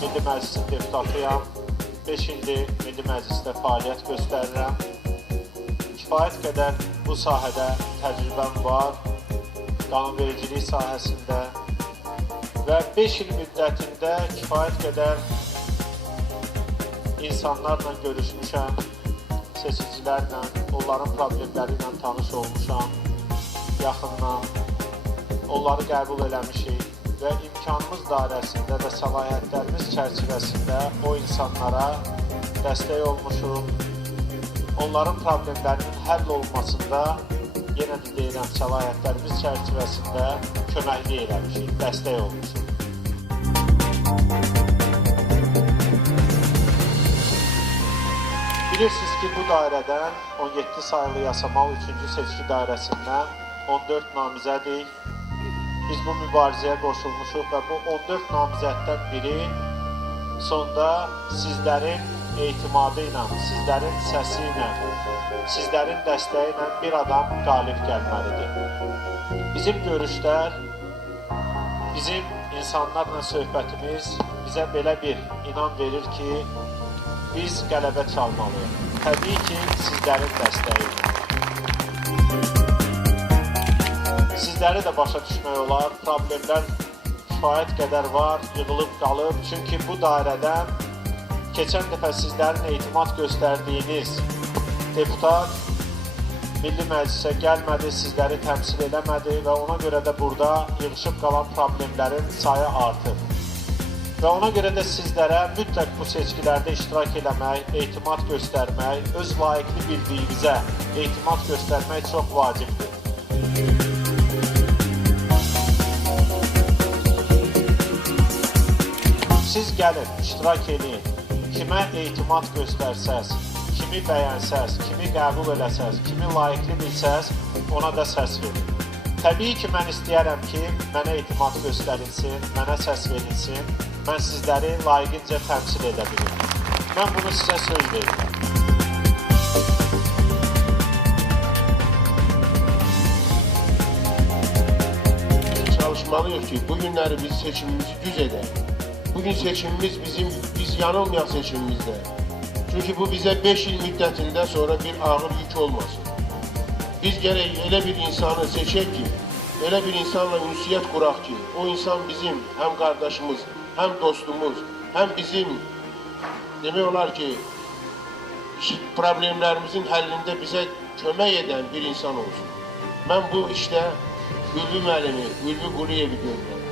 Milli Məclisin deputatıyam. 5 ildir Milli Məclisdə fəaliyyət göstərirəm. Kifayət qədər bu sahədə təcrübəm var, qanunvericilik sahəsində və 5 il müddətində kifayət qədər insanlarla görüşmüşəm, seçicilərlə, onların problemləri ilə tanış olmuşam, yaxından, onları qəbul eləmişik və imkanımız dairəsində və səlahiyyətlərimiz çərçivəsində o insanlara dəstək olmuşuq. Onların problemlərinin həll olmasında, yenə də deyirəm, səlahiyyətlərimiz çərçivəsində köməklik eləmişik, dəstək olmuşuq. Bilirsiniz ki, bu dairədən 17 sayılı yasamal 3-cü seçki dairəsindən 14 namizədik. Biz bu mübarizəyə qoşulmuşuq və bu 14 namizəddən biri sonda sizlərin etimadı ilə, sizlərin səsi ilə, sizlərin dəstəyi ilə bir adam qalib gəlməlidir. Bizim görüşlər, bizim insanlarla söhbətimiz bizə belə bir inan verir ki, biz qələbə çalmalıyıq. Təbii ki, sizlərin dəstəyi ilə. Sizləri də başa düşmək olar, problemlər kifayət qədər var, yığılıb qalıb. Çünki bu dairədən keçən dəfə sizlərin etimad göstərdiyiniz deputat Milli Məclisə gəlmədi, sizləri təmsil eləmədi və ona görə də burada yığışıb qalan problemlərin sayı artır. Və ona görə də sizlərə mütləq bu seçkilərdə iştirak eləmək, etimad göstərmək, öz layiqli bildiyinizə etimad göstərmək çox vacibdir. Siz gəlin, iştirak edin, kimə etimad göstərsəz, kimi bəyənsəz, kimi qəbul eləsəz, kimi layiqli bilsəz, ona da səs verin. Təbii ki, mən istəyərəm ki, mənə etimad göstərilsin, mənə səs verilsin, mən sizləri layiqincə təmsil edə bilirim. Mən bunu sizə söz verirəm. Çalışmalıyıq ki, bu günləri biz seçimimizi düz edək. Bugün seçimimiz biz yanılmayan seçimimizdə. Çünki bu bizə 5 il müddətində sonra bir ağır yük olmasın. Biz gərək elə bir insanı seçək ki, elə bir insanla ünsiyyət quraq ki, o insan bizim həm qardaşımız, həm dostumuz, həm bizim demək olar ki, problemlərimizin həllində bizə kömək edən bir insan olsun. Mən bu işdə Ülvi müəllimi, Ülvi Quliyevi görürəm.